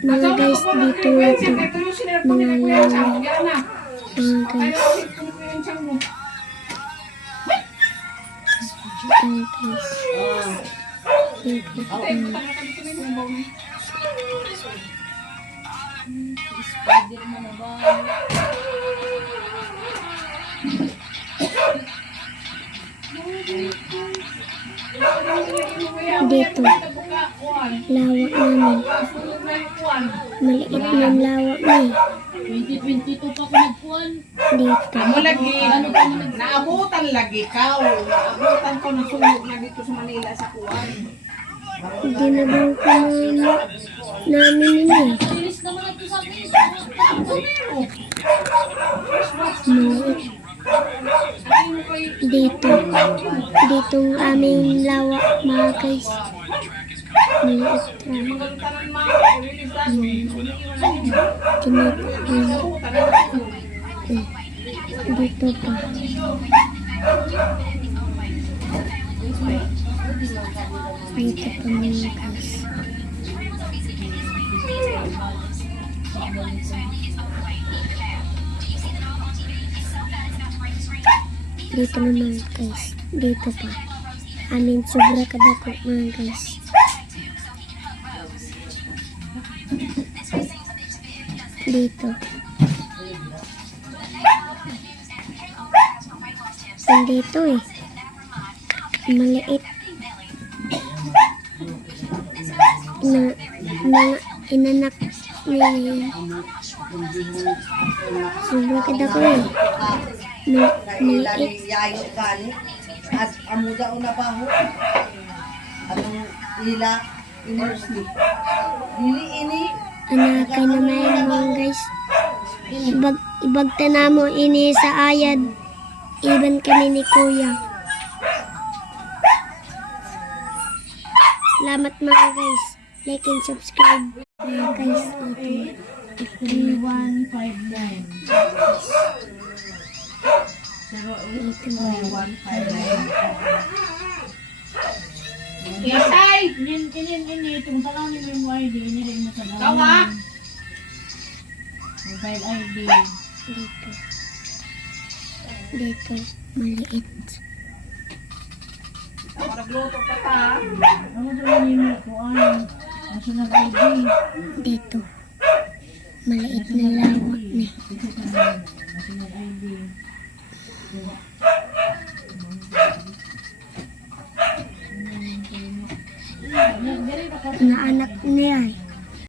Mga guys, dito ito. Mga lawak. Mga guys. Mga guys. Dito, lawak namin. Maliit ng lawak na 2022 pa ko nagkuhan. dito. Amo lagi, naabutan lagi ka. Naabutan ko ng sunog na dito sa Manila sa kuwan. Ginabaw ko namin nila. Bilis naman ito sa akin. Maliit. Ditong aming lawak, mga guys. Maliit lang. Dito pa. Dito pa, mga guys. Dito naman, guys. Dito pa. Amin sobra kadako, mga guys. Dito. Dito eh. Maliit. Inanak ni sobra kadako eh. Maliit. Yayo gani at amuda una pa ho atong ila ini ini Anakan naman mga guys. Ibagta na mo ini sa ayad. Iban kami ni Kuya. Salamat mga guys. Like and subscribe. Mga guys, ito. 3159. Yasay! Ini, itong talang ni mo ID, ini rin mo sa daw. Tawa! Mobile ID. Dito. Dito. Maliit. Ako nagluto pa ta. Ano daw yung kuhan? National ID. Dito. Maliit na lawak na. National ID. Na anak niya.